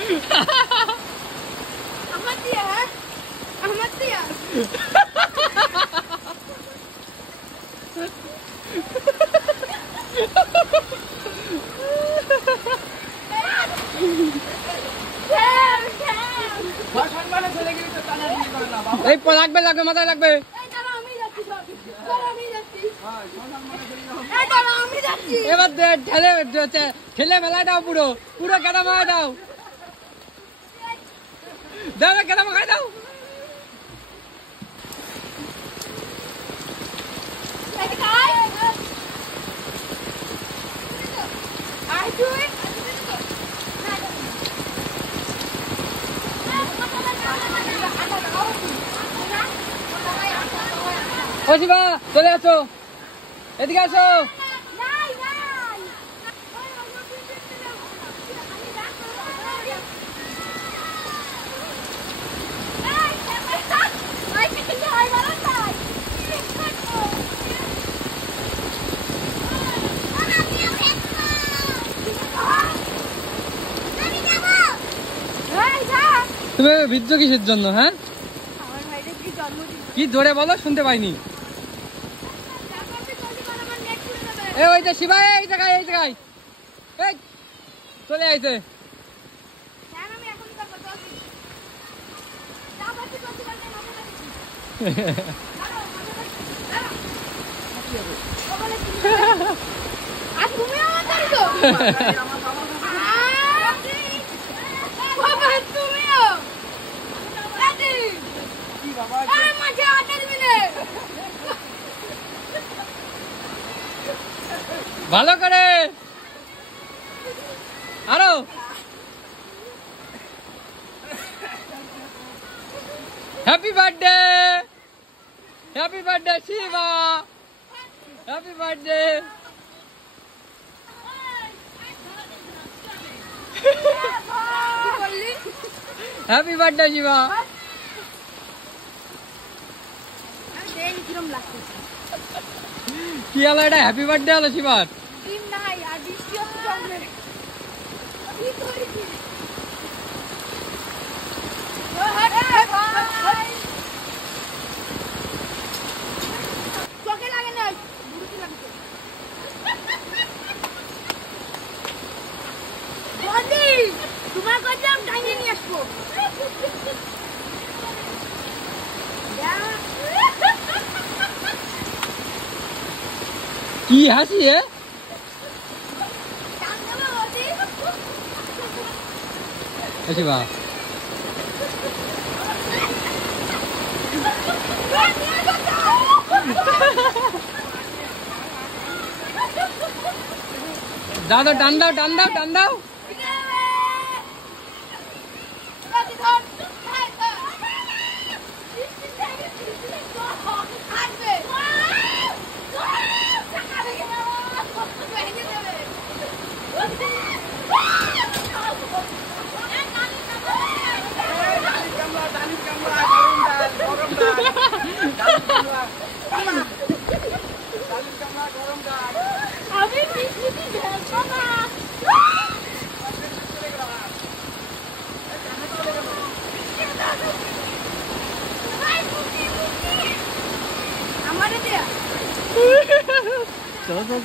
Ahmad dia. Ahmad dia. এই লাগবে লাগবে মাথায় লাগবে। এবার ঠেলে ঠেলে ফেলা দাও পুরো পুরো কেটে মাখাই দাও দাও কেটে মাখাই দাও। ও শিবা চলে আসো এদিকে আসো। তুমি ভিজছো কিসের জন্য? হ্যাঁ কি ধরে বলো শুনতে পাইনি। ওই যে শিবা এই জায়গায় এই চলে আইছে। ভালো করে আরো happy birthday Shiva happy birthday. Happy birthday Shiva. কি হলো এটা? হ্যাপি বার্থডে হলো শিবার। তোমার কাছে আমি টাইমে নিয়ে আসবো। কি হাসি হে? শিবা দাদা টান দাও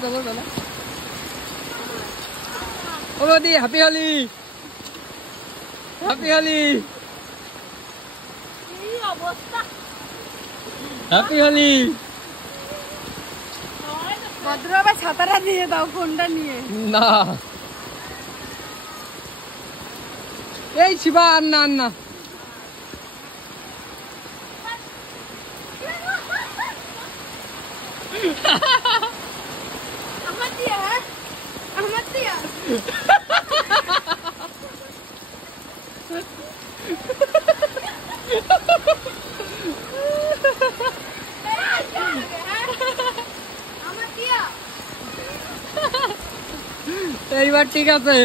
চলো ও বৌদি হ্যাপি হোলি হ্যাপি হোলি। ভদ্র আবার ছাতাটা দিয়ে দাও ফোনটা নিয়ে। না এই শিবা আর না Ahmad dia. এইবার ঠিক আছে।